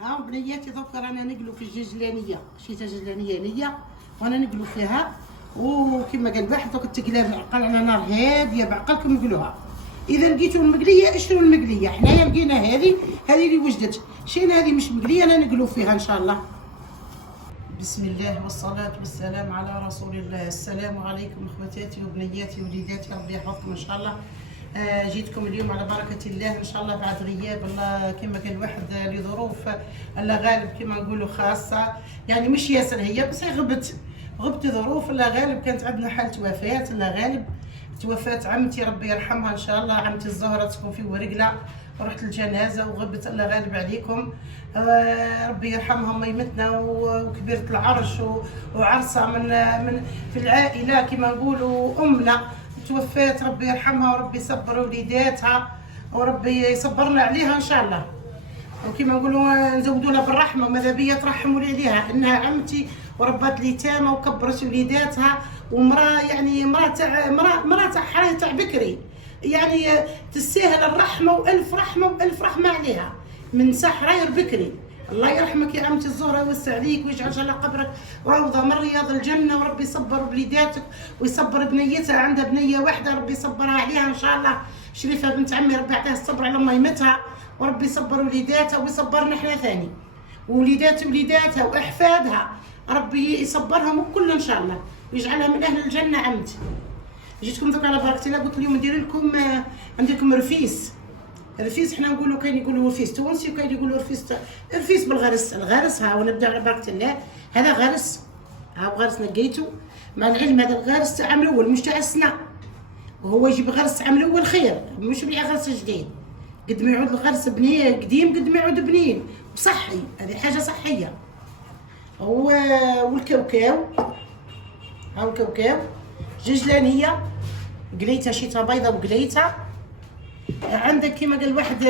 ها بنياتي دوكا رانا نقلو في الجزلانيه، شيتا جزلانيه نيه وانا نقلو فيها. وكما قال واحد دوك تقلى بعقل على نار هاديه بعقلكم نقلوها. اذا لقيتو المقليه اشتروا المقليه، حنايا لقينا هذه اللي وجدت، شينا هذه مش مقليه انا نقلو فيها ان شاء الله. بسم الله والصلاة والسلام على رسول الله. السلام عليكم اخواتاتي وبنياتي ووليداتي، ربي يحفظكم ان شاء الله. جيتكم اليوم على بركة الله ان شاء الله بعد غياب الله، كما كان الواحد لظروف الله غالب كما نقولوا خاصة، يعني مش ياسر هي بس غبت ظروف الله غالب. كانت عندنا حالة وفاة الله غالب، توفات عمتي ربي يرحمها ان شاء الله، عمتي الزهرة تكون في ورقلة. رحت الجنازه وغبت الله غالب عليكم. ربي يرحمها ميمتنا وكبيره العرش وعرسه من في العائله كما نقولوا امنا توفات، ربي يرحمها وربي يصبر وليداتها وربي يصبرنا عليها ان شاء الله. وكما نقولوا نزودوا لها بالرحمه وماذا بيا ترحموا لي عليها، انها عمتي وربات اليتامى وكبرت وليداتها، ومراه يعني مراه تاع بكري، يعني تستاهل الرحمه والف رحمه والف رحمه عليها من سحراير بكري. الله يرحمك يا عمتي الزهره ويوسع عليك ويجعل على قبرك روضه من رياض الجنه، وربي يصبر وليداتك ويصبر بنيتها، عندها بنيه واحده ربي يصبرها عليها ان شاء الله. شريفه بنت عمي ربي يعطيها الصبر على ميمتها، وربي يصبر وليداتها ويصبرنا احنا ثاني، وليداتها واحفادها ربي يصبرهم الكل ان شاء الله ويجعلها من اهل الجنه. عمتي جيتكم دوك على بركه الله، قلت اليوم ندير لكم رفيس. حنا نقولوا كاين يقولوا رفيس تونسي وكاين يقولوا رفيس بالغرس. الغرس ها ونبدا على بركه الله. هذا غرس، ها غرس نقيتو، مع العلم هذا الغرس تاع عام الاول مش تاع السنه، وهو يجيب غرس عام الاول خير مش بيع غرس جديد. قد ما يعود الغرس بنيه قديم قد ما يعود بنين وصحي، هذه حاجه صحيه. والكاوكاو، ها الكاوكاو ججلانيه قليتها شيتها بيضه وقليتها. عندك كما قال واحد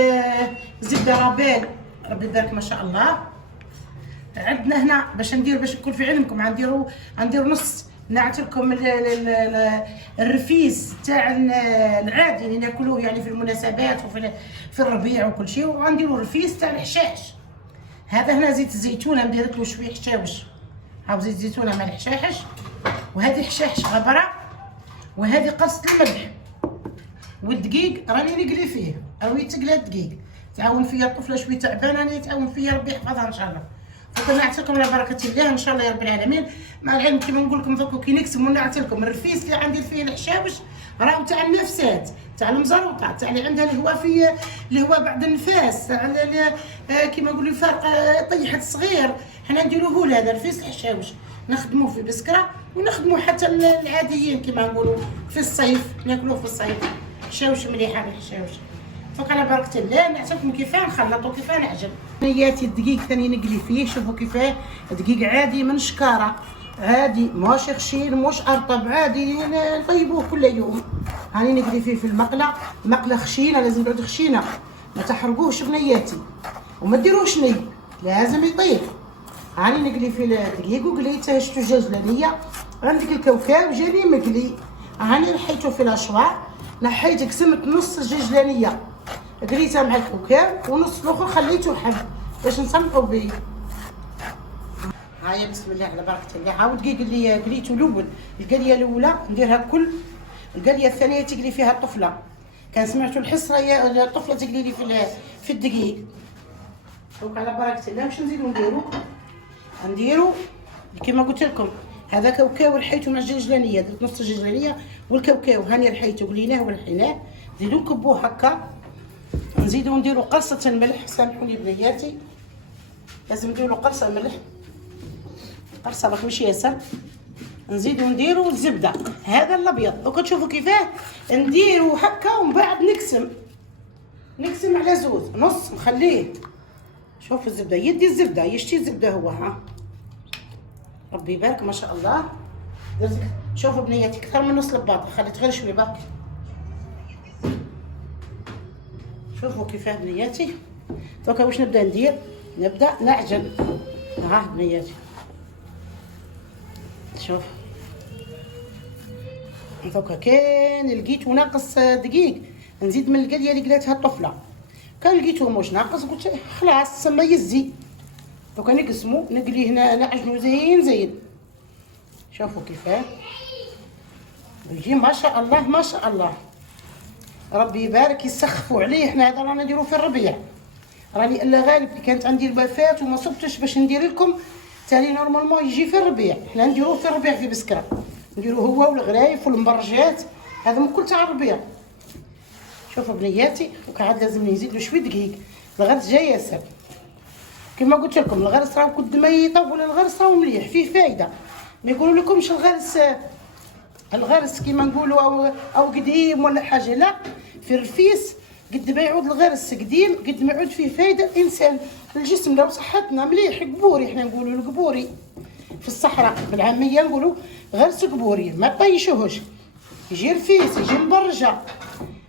زبده رابال ربي يبارك ما شاء الله. عندنا هنا باش يكون في علمكم غنديروا نص نعت لكم الرفيس تاع العادي اللي ناكلوه يعني في المناسبات وفي الربيع وكل شيء، وغنديروا الرفيس تاع الحشاش. هذا هنا زيت الزيتونه ندير له شويه حشاوش، هاو زيت الزيتونه مع الحشاش، وهذه حشاش غبره، وهذه قرصه الملح، والدقيق راني نقلي فيه راهي تقلى الدقيق. تعاون فيا الطفله شويه تعبانه، راني تعاون فيا ربي يحفظها ان شاء الله. فكنعطيكم على بركه الله ان شاء الله يا رب العالمين. مع العلم كيما نقول لكم دوكا كي نقسم ونعطيكم الرفيس اللي عندي فيه الحشاوش راهو تاع النفسات، تاع المزروطه، تاع اللي عندها الهواء بعد النفاس، تاع كيما نقولوا فرق طيحه صغير. حنا نديروه هذا رفيس الحشاوش نخدموه في البسكره ونخدموه حتى العاديين كيما نقولوا في الصيف ناكلوه في الصيف. حشاوش مليحه بالحشاوش. فوق على بركه الله نعطيكم كيفاه نخلطو كيفاه نعجن. بنياتي الدقيق ثاني نقلي فيه، شوفوا كيفاه دقيق عادي من شكاره عادي ماشي خشين مش ارطب عادي نطيبوه كل يوم. هاني نقلي فيه في المقله خشينه، لازم تعود خشينه ما تحرقوش بنياتي وما ديروش ني لازم يطيب. هاني نقلي فيه الدقيق وقليته شتو جزلانيه. عندك الكاوكاو جاني مقلي، هاني نحيته في الاشواع، نحيت قسمت نص الججلانيه قليتها مع الكاوكاو ونص الاخر خليته حب باش نسمحوا به. هايا بسم الله على بركه الله. عاود دقيق اللي قليته الاول، القليه الاولى نديرها كل، القليه الثانيه تقلي فيها الطفله. كان سمعتوا الحصره يا الطفله تقلي لي في الدقيق. دونك على بركه الله واش نزيدو نديرو كيما قلت لكم. هذا كاوكاو رحيته مع الججلانيه، درت نص الججلانيه والكاوكاو هاني رحيته قليناه ورحيناه. نزيدو نكبوه هكا، نزيدو نديرو قرصه الملح. سامحوني بنياتي لازم نديرو قرصه ملح، قرصه راك مش ياسر. نزيدو نديرو الزبده، هذا الابيض دوكا تشوفوا كيفاه نديرو هكا ومن بعد نقسم على زوز نص نخليه. شوفوا الزبده يدي الزبده يشتي الزبده هو ها ربي يبارك ما شاء الله. شوفوا بنياتي اكثر من نص الباط، خليت غير شويه باقي. شوفوا كيفاه بنياتي. دوكا واش نبدا ندير؟ نبدا نعجن. ها بنياتي شوف دوكا كان لقيت ناقص دقيق نزيد من القليه اللي قلاتها الطفله. كان لقيته مش ناقص قلت خلاص ما يزي دوكا نقسمو نقليه هنا نعجنو زين زين. شوفوا كيفاه يجي ما شاء الله ما شاء الله، ربي يبارك يسخفوا عليه. حنا هذا رانا نديرو في الربيع، راني الا غالب كي كانت عندي الوفاه وما صبتش باش ندير لكم تالي نورمالمون يجي في الربيع. حنا نديروه في الربيع في بسكره، نديروه هو والغرايف والمبرجات، هذا من كل تاع الربيع. شوفوا بنياتي وكعاد لازم نزيد له شويه دقيق، الغرس جاي ياسر كما قلت لكم. الغرس راه قد ما يطول الغرس راه مليح فيه فايده. ما يقولوا لكمش الغرس كيما نقولوا او قديم ولا حاجه، لا، في الرفيس قد ما يعود الغرس قديم قد ما يعود فيه فايده الانسان. الجسم لو صحتنا مليح قبوري، حنا نقولوا القبوري في الصحراء بالعاميه نقولوا غرس قبوري ما طيشوهش، يجي رفيس يجي مبرجه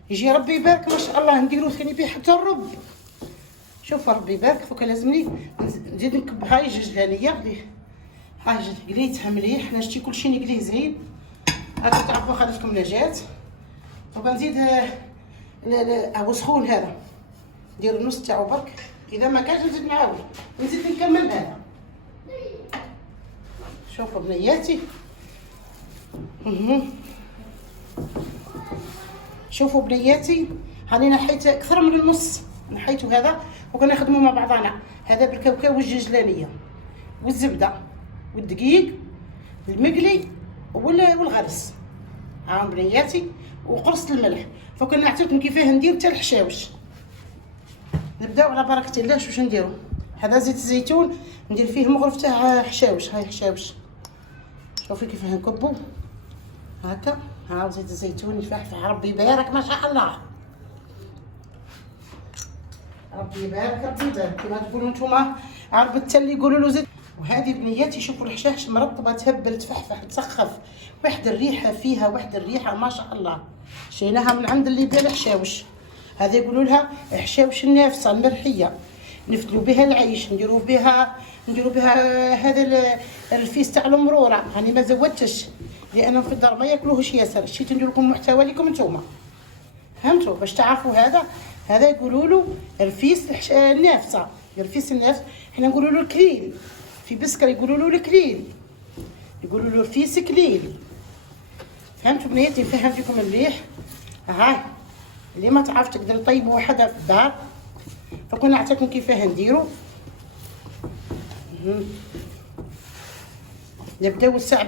يجي ربي يبارك ما شاء الله. نديرو ثاني به حتى الرب. شوف ربي يبارك. فوق لازمني نزيد نكب هاي جزلانيه هاي قليتها مليح. حنا شتي كلشي نقليه زين هاكا تعرفوا. خليتكم نجات وبنزيد هو سخون هذا ندير النص تاعو برك. اذا ما كانش نزيد نعاود نزيد نكمل هذا. شوفوا بنياتي شوفوا بنياتي هاني نحيت اكثر من النص، نحيتو هذا وكنخدموا مع بعضنا. هذا بالكاوكاو والجزلانيه والزبده والدقيق المقلي والغرس هاهم بنياتي وقرصه الملح. فكنا نعطيكم كيفاه ندير حتى الحشاوش. نبداو على بركه الله. واش نديرو؟ هذا زيت الزيتون ندير فيه مغرف تاع حشاوش. هاي حشاوش شوفي كيفاه نكبو هكا. ها زيت الزيتون يفحفح ربي يبارك ما شاء الله. ربي يبارك ربي يبارك كما تقولوا نتوما. عربت اللي يقولوا له زيت. وهذه بنياتي شوفوا الحشاش مرطبه تهبل تفحفح تسخف. واحد الريحه فيها واحد الريحه ما شاء الله. شيناها من عند اللي يبيع الحشاوش. هذه يقولوا لها حشاوش النافسه المرحيه، نفتلوا بها العيش نديروا بها هذا الرفيس تاع المروره. هاني ما زودتش لانهم في الدار ما ياكلوهش ياسر. شتي ندير لكم محتوى لكم نتوما فهمتوا باش تعرفوا. هذا يقولوا له رفيس النافسه. الرفيس النافس حنا نقولوا له الكليل، في بسكر يقولوا له الكليل، يقولوا له رفيس كليل. فهمتوا بنياتي؟ فهمتكم مليح. هاي اللي ما تعرف تقدر نطيبوا وحدها في الدار. فكنا نعطيكم كيفاه نديروا. نبداو الساع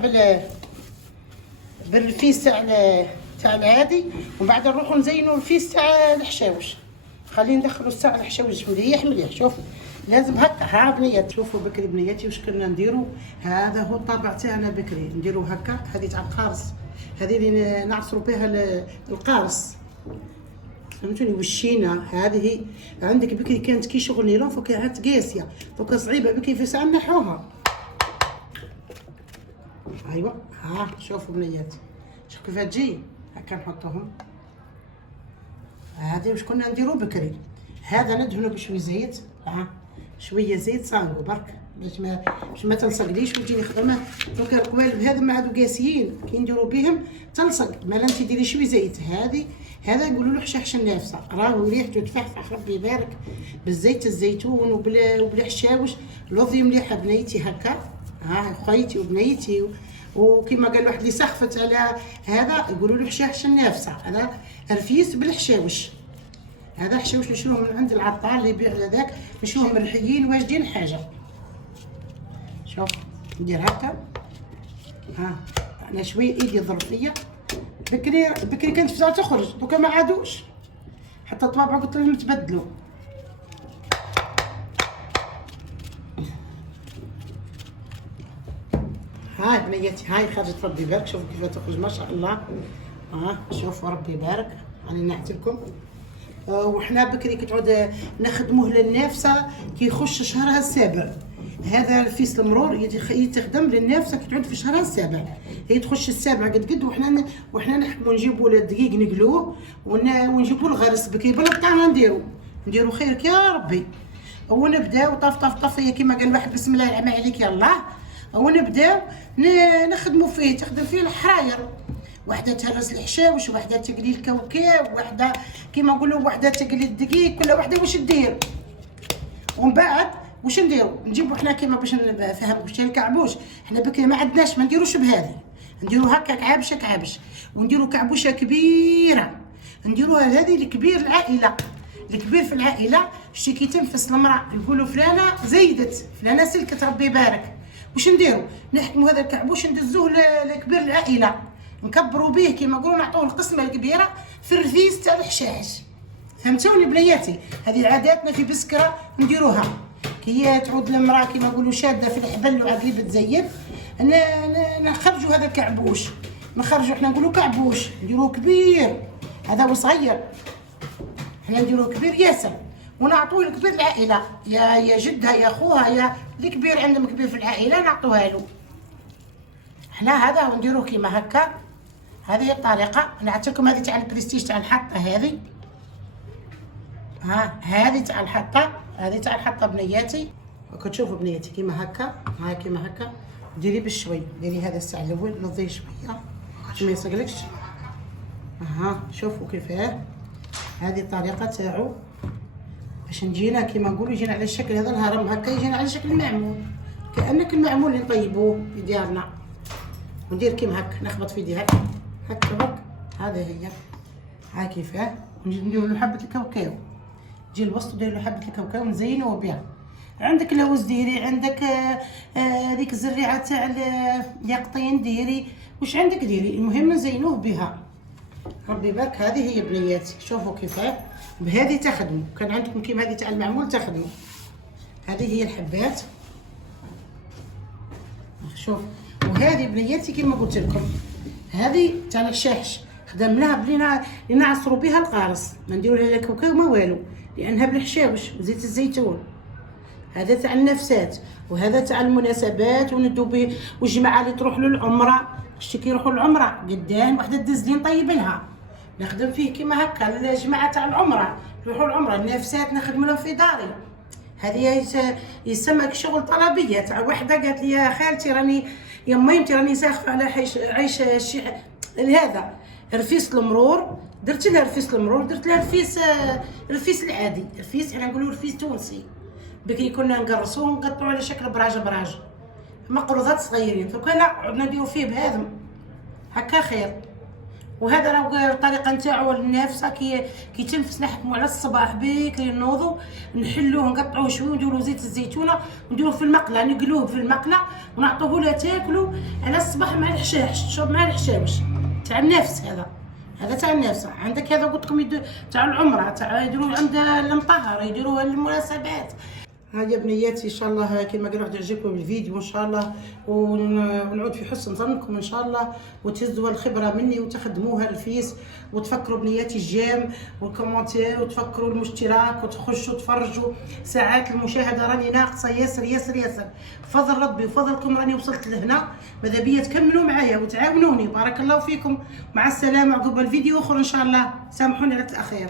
بالرفيس تاع العادي ومن بعد نروحوا نزينوا الرفيس تاع الحشاوش. خلينا ندخلوا الساع الحشاوش مليح مليح. شوفوا لازم هكا. ها بنيات شوفوا بكري بنياتي واش كنا نديروا. هذا هو الطابع تاعنا بكري نديروا هكا. هذه تاع القارص، هذه اللي نعصروا بها القارص فهمتوني. والشينه هذه عندك بكري كانت كي شغل نيلون فكانت قاسيه دوكا صعيبه بكري في ساعه نحوها. ايوا ها شوفوا بنيات شوف كيف تجي هكا نحطوهم. هذه واش كنا نديرو بكري. هذا ندهنو بشويه زيت. ها شويه زيت صانغو برك باش ما تلصقليش وتجيني خدمه. دوكا القوالب هذا ما عادو قاسيين كي نديرو بهم تلصق. مالا انت ديري شويه زيت. هذا يقولوا له حشاش النافسه. راهو ريحته تفحفح ربي يبارك بالزيت الزيتون وبالحشاوش. لوظي مليحه بنيتي هكا. ها خويتي وبنيتي وكما قال واحد اللي سخفت على هذا يقولوا له حشاش النافسه. هذا رفيس بالحشاوش. هذا حشاوش نشروه من عند العطار اللي يبيع هذاك نشروه مرحيين واجدين حاجه. شوف ندير هكا. ها انا شويه ايدي ظرفيه. بكري كانت فتاه تخرج دوكا ما عادوش حتى الطبابع قلت لهم تبدلوا. هاي بنياتي هاي خرجت ربي يبارك. شوفوا كيف تخرج ما شاء الله. شوفوا ربي يبارك. راني نعت لكم. وحنا بكري كتعود نخدموه للنافسه كي يخش شهرها السابع. هذا الفيس المرور يتخدم للنافسه كي تعود في شهرها السابع. هي تخش السابع قد وحنا نحكموا نجيبوا الدقيق نقلوه ونجيبوا الغرس بكري بالبطانه نديروا خيرك يا ربي. ونبداو طف هي كيما قال واحد بسم الله الرحمن عليك يلاه. ونبداو نخدموا فيه. تخدم فيه الحراير. وحده تهرس الحشاوش وحده تقلي الكاوكاو وحده كيما نقولوا وحده تقلي الدقيق. كل وحده واش دير. ومن بعد واش نديرو؟ نجيبو حنا كيما باش نفهمكم شتي الكعبوش، حنا بكري ما عندناش، ما نديروش بهذه، نديرو هكا كعبشه كعبش، ونديرو كعبوشه كبيره، نديروها هذه الكبير العائله، الكبير في العائله. شتي كي تنفس المراه يقولوا فلانه زيدت، فلانه سلكت، ربي يبارك. واش نديرو؟ نحكموا هذا الكعبوش ندزوه لكبير العائله، نكبروا به كيما نقولوا، نعطوه القسمه الكبيره في الرفيس تاع الحشاش. فهمتوني بنياتي؟ هذه عاداتنا في بسكره نديروها كي تعود المراه كيما نقولوا شاده في الحبل وعقلي بتزيب، نخرجوا هذا الكعبوش، نخرجوا حنا نقولوا كعبوش، نديروه كبير، هذا هو صغير، حنا نديروه كبير ياسر، ونعطوه لكبير العائله، يا جدها يا خوها يا الكبير عندهم كبير في العائله نعطوها له. حنا هذا ونديروه كيما هكا. هذه هي الطريقه. نعطيكم هذه تاع البريستيج تاع الحطه، هذه هذه تاع الحطه، هذه تاع الحطه بنياتي. كتشوفوا بنياتي كيما هكا، ها كيما هكا، ديري بالشوي، ديري هذا الساع الاول نضيه شويه باش ما يصقلكش. شوفوا كيفاه، هذه الطريقه تاعو باش نجينا كيما نقولوا يجينا على الشكل هذا الهرم هكا، يجينا على شكل المعمول، كانك المعمول اللي نطيبوه في ديارنا. وندير كيما هكا، نخبط في يدي هكا هكا برك، هذه هي، ها كيفاه. نديرو له حبه الكاوكاو، تجي الوسط ندير له حبه الكاوكاو نزينوه بها. عندك لوز ديري، عندك هذيك الزريعه تاع اليقطين ديري، واش عندك ديري، المهم نزينوه بها، ربي يبارك. هذه هي بنياتي، شوفوا كيفاه، بهذه تخدموا، كان عندكم كيما هذه تاع المعمول تخدموا. هذه هي الحبات، شوف. وهذه بنياتي كيما قلت لكم، هذه تاع الحشاش، خدمناها بلينا لنعصروا بها القارص، ما نديروا لها لا كاوكاو ما والو، لانها بالحشاوش وزيت الزيتون. هذا تاع النفسات، وهذا تاع المناسبات، وندو به. والجماعه اللي تروح للعمره، شتي كي يروحوا للعمره قدام وحده دز لي نطيب لها، نخدم فيه كيما هكا. الجماعه تاع العمره يروحوا للعمره، النفسات نخدم لهم في داري. هذه يسمى شغل طلبيه تاع وحده قالت لي يا خالتي راني يا ميمتي راني ساخفه على عيش هذا رفيس المرور، درت لها رفيس المرور، درت لها رفيس العادي، رفيس احنا نقولوا رفيس تونسي. بكري كنا نقرصوه ونقطعوه على شكل براجه مقروضات صغيرين، فكان لا عدنا نديرو فيه بهذم هكا خير. وهذا راه الطريقه نتاعو النافسه، كي تنفس نحكموا على الصباح بكري نوضوا نحلوه نقطعوه شويه ونديروا زيت الزيتونه ونديروه في المقله، نقلوه في المقله ونعطوه لها تاكلوا على الصباح مع الحشاش، تشرب مع الحشاوش تاع النفس. هذا تاع النفس. عندك هذا قلت لكم تاع العمره، تاع يديروا عند المطهر، يديروها للمناسبات. هذه بنياتي ان شاء الله كما قال واحد يعجبكم الفيديو ان شاء الله، ونعود في حسن ظنكم ان شاء الله، وتهزوا الخبره مني وتخدموها الفيس، وتفكروا بنياتي الجيم والكومنتير، وتفكروا الاشتراك، وتخشوا تفرجوا. ساعات المشاهده راني ناقصه ياسر ياسر ياسر، بفضل ربي وفضلكم راني وصلت لهنا. ماذا بيا تكملوا معايا وتعاونوني، بارك الله فيكم. مع السلامه، عقب الفيديو اخر ان شاء الله. سامحوني على التاخير.